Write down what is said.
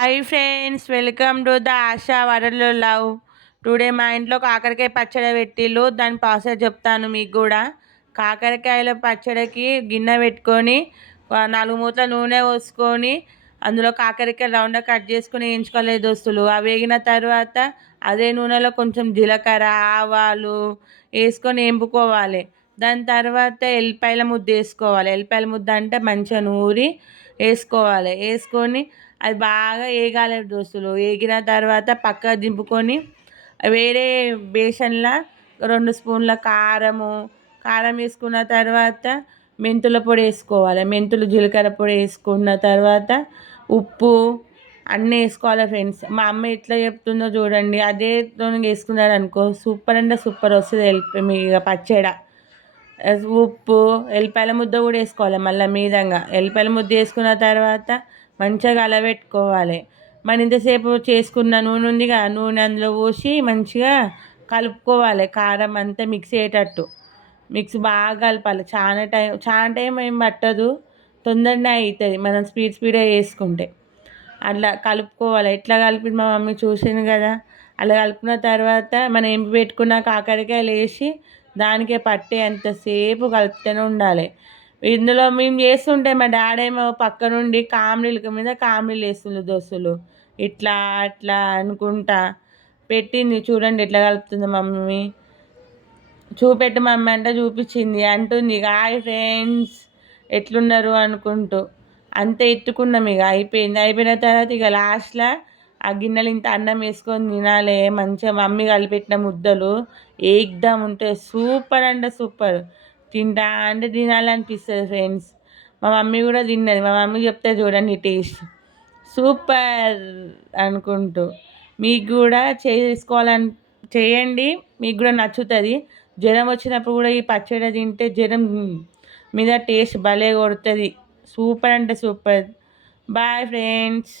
Hi friends, welcome to the ASHA world love. Today మా ఇంట్లో కాకరకాయ పచ్చడి పెట్టిళ్ళు. దాని ప్రాసెస్ చెప్తాను మీకు కూడా. కాకరకాయల పచ్చడికి గిన్నె పెట్టుకొని 4 మూతల నూనె పోసుకొని అందులో కాకరకాయ రౌండ్గా కట్ చేసుకొని వేయించుకోలేదు దోస్తులు. అవి వేగిన తర్వాత అదే నూనెలో కొంచెం జీలకర్ర, ఆవాలు వేసుకొని వేపుకోవాలి. దాని తర్వాత ఎల్లిపాయల ముద్ద వేసుకోవాలి. ఎల్లిపాయల ముద్ద అంటే మంచిగా నూరి వేసుకోవాలి. వేసుకొని అది బాగా వేగాలి దోస్తులు. వేగిన తర్వాత పక్కకు దింపుకొని వేరే బేసన్లో 2 స్పూన్ల కారం వేసుకున్న తర్వాత మెంతుల పొడి వేసుకోవాలి. మెంతులు జీలకర్ర పొడి వేసుకున్న తర్వాత ఉప్పు అన్నీ వేసుకోవాలి ఫ్రెండ్స్. మా అమ్మ ఎట్లా చెప్తుందో చూడండి, అదే వేసుకున్నారు అనుకో సూపర్ అంటే సూపర్ వస్తుంది. మీ పచ్చడి ఉప్పు ఎల్లిపాయల ముద్ద కూడా వేసుకోవాలి. మళ్ళీ మీదంగా ఎల్లిపాయల ముద్ద వేసుకున్న తర్వాత మంచిగా కలబెట్టుకోవాలి. మనం ఇంతసేపు చేసుకున్న నూనె ఉందిగా, నూనె అందులో పోసి మంచిగా కలుపుకోవాలి. కారం అంతా మిక్స్ అయ్యేటట్టు బాగా కలపాలి. చాలా టైం ఏం పట్టదు, తొందరనే అవుతుంది మనం స్పీడ్గా వేసుకుంటే. అట్లా కలుపుకోవాలి. ఎట్లా కలిపి మా మమ్మీ చూసింది కదా. అలా కలుపుకున్న తర్వాత మనం ఎంపి పెట్టుకున్న కాకరకాయలు వేసి దానికే పట్టేంతసేపు కలుపుతూనే ఉండాలి. ఇందులో మేము చేస్తుంటే మా డాడీ ఏమో పక్క నుండి కామెడీలు వేస్తుండ్రు దోస్తులు. ఇట్లా అట్లా అనుకుంటా పెట్టింది. చూడండి ఎట్లా కలుపుతుంది మమ్మీ. చూపెట్టు మమ్మీ అంటే చూపించింది. అంటుంది హాయ్ ఫ్రెండ్స్ ఎట్లున్నారు అనుకుంటూ. అంతే ఎత్తుకున్నాం. అయిపోయిన తర్వాత లాస్ట్లో ఆ గిన్నెలు ఇంత అన్నం వేసుకొని తినాలి. మంచిగా మమ్మీ కలిపెట్టిన ముద్దలు ఏకదమ్ ఉంటాయి. సూపర్ అంటే సూపర్. తింటా అంటే తినాలనిపిస్తుంది ఫ్రెండ్స్. మా మమ్మీ కూడా తిన్నది. మా మమ్మీ చెప్తే చూడండి టేస్ట్ సూపర్ అనుకుంటూ. మీకు కూడా చేయండి, మీకు కూడా నచ్చుతుంది. జ్వరం వచ్చినప్పుడు కూడా ఈ పచ్చడి తింటే జ్వరం మీద టేస్ట్ భలే కొడుతుంది. సూపర్ అంటే సూపర్. Bye friends.